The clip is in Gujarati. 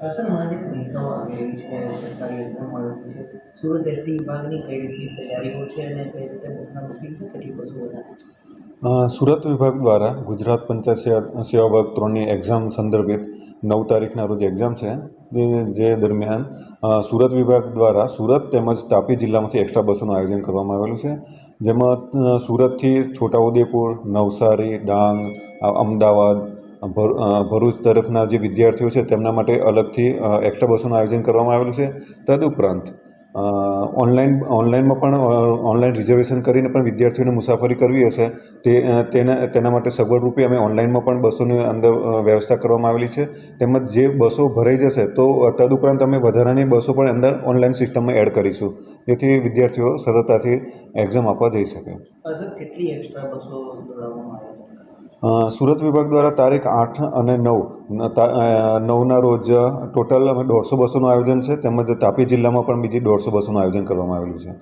સર મને પરીક્ષાઓ આવી રહી છે સરકારી એક્ઝામ આવી રહી છે સુરત એસટી વિભાગની કઈ રીતની તૈયારીઓ છે અને કઈ રીતે બસના બુકિંગ છે કેટલી બસો વધારે સુરત વિભાગ દ્વારા ગુજરાત પંચાયત સેવા વર્ગ 3ની એક્ઝામ સંદર્ભિત 9 તારીખના રોજ એક્ઝામ છે જે દરમિયાન સુરત વિભાગ દ્વારા સુરત તેમજ તાપી જિલ્લામાંથી એક્સ્ટ્રા બસોનું આયોજન કરવામાં આવેલું છે, જેમાં સુરતથી છોટાઉદેપુર, નવસારી, ડાંગ, અમદાવાદ, ભરૂચ તરફના જે વિદ્યાર્થીઓ છે તેમના માટે અલગથી એક્સ્ટ્રા બસોનું આયોજન કરવામાં આવેલું છે. તદુપરાંત ઓનલાઈનમાં પણ ઓનલાઈન રિઝર્વેશન કરીને પણ વિદ્યાર્થીઓને મુસાફરી કરવી હશે તેના માટે સગવડરૂપે અમે ઓનલાઈનમાં પણ બસોની અંદર વ્યવસ્થા કરવામાં આવેલી છે. તેમજ જે બસો ભરાઈ જશે તો તદુપરાંત અમે વધારાની બસો પણ અંદર ઓનલાઈન સિસ્ટમમાં એડ કરીશું, જેથી વિદ્યાર્થીઓ સરળતાથી એક્ઝામ આપવા જઈ શકે. સર કેટલી એક્સ્ટ્રા બસો દોડાવવામાં આવે છે? સુરત વિભાગ દ્વારા તારીખ 8 અને 9ના રોજ ટોટલ અમે 150 બસોનું આયોજન છે, તેમજ તાપી જિલ્લામાં પણ બીજી 150 બસોનું આયોજન કરવામાં આવેલું છે.